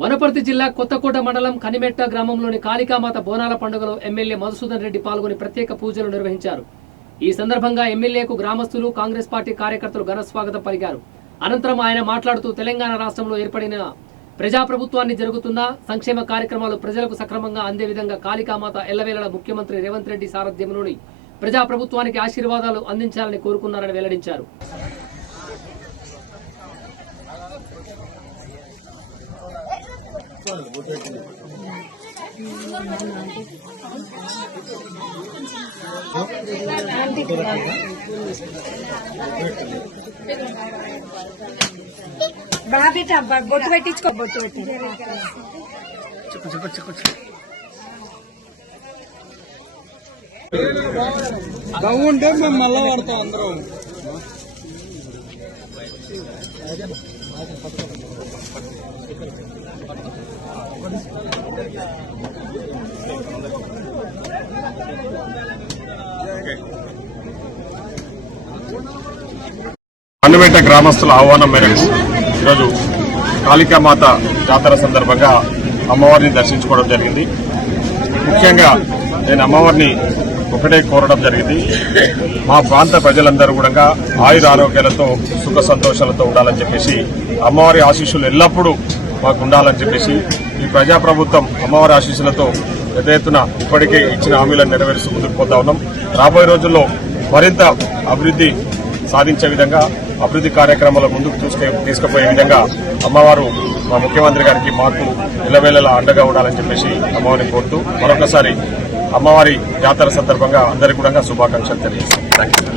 వనపర్తి జిల్లా కొత్తకోట మండలం కనిమెట్ట గ్రామంలోని కాళికామాత బోనాల పండుగలో ఎమ్మెల్యే మధుసూదన్ రెడ్డి పాల్గొని ప్రత్యేక పూజలు నిర్వహించారు. ఈ సందర్భంగా ఎమ్మెల్యేకు గ్రామస్తులు, కాంగ్రెస్ పార్టీ కార్యకర్తలు ఘన స్వాగతం పలికారు. అనంతరం ఆయన మాట్లాడుతూ తెలంగాణ రాష్ట్రంలో ఏర్పడిన ప్రజాప్రభుత్వాన్ని జరుగుతున్న సంక్షేమ కార్యక్రమాలు ప్రజలకు సక్రమంగా అందే విధంగా కాళికామాత ఎల్లవేళల ముఖ్యమంత్రి రేవంత్ రెడ్డి సారథ్యంలోని ప్రజాప్రభుత్వానికి ఆశీర్వాదాలు అందించాలని కోరుకున్నారని వెల్లడించారు. బొట్టు పెట్టించుకో బొట్టు బాగుంటే మేము మళ్ళా పడతాం అందరం. కనిమెట్ట గ్రామస్తుల ఆహ్వానం మేరకు ఈరోజు కాళికామాత జాతర సందర్భంగా అమ్మవారిని దర్శించుకోవడం జరిగింది. ముఖ్యంగా నేను అమ్మవారిని ఒకటే కోరడం జరిగింది, మా ప్రాంత ప్రజలందరూ కూడా ఆయుర ఆరోగ్యాలతో సుఖ సంతోషాలతో ఉండాలని చెప్పేసి, అమ్మవారి ఆశీస్సులు ఎల్లప్పుడూ మాకు ఉండాలని చెప్పేసి, ఈ ప్రజాప్రభుత్వం అమ్మవారి ఆశీస్సులతో పెద్ద ఎత్తున ఇప్పటికే ఇచ్చిన హామీలను నెరవేరుస్తూ ముందుకు పోతా ఉన్నాం. రాబోయే రోజుల్లో మరింత అభివృద్ధి సాధించే విధంగా, అభివృద్ధి కార్యక్రమాల ముందుకు తీసుకుపోయే విధంగా అమ్మవారు మా ముఖ్యమంత్రి గారికి మాకు ఇళ్లవేళలా అండగా ఉండాలని చెప్పేసి అమ్మవారిని కోరుతూ మరొకసారి అమ్మవారి జాతర సందర్భంగా అందరికీ కూడా శుభాకాంక్షలు తెలియజేస్తాం. థాంక్యూ.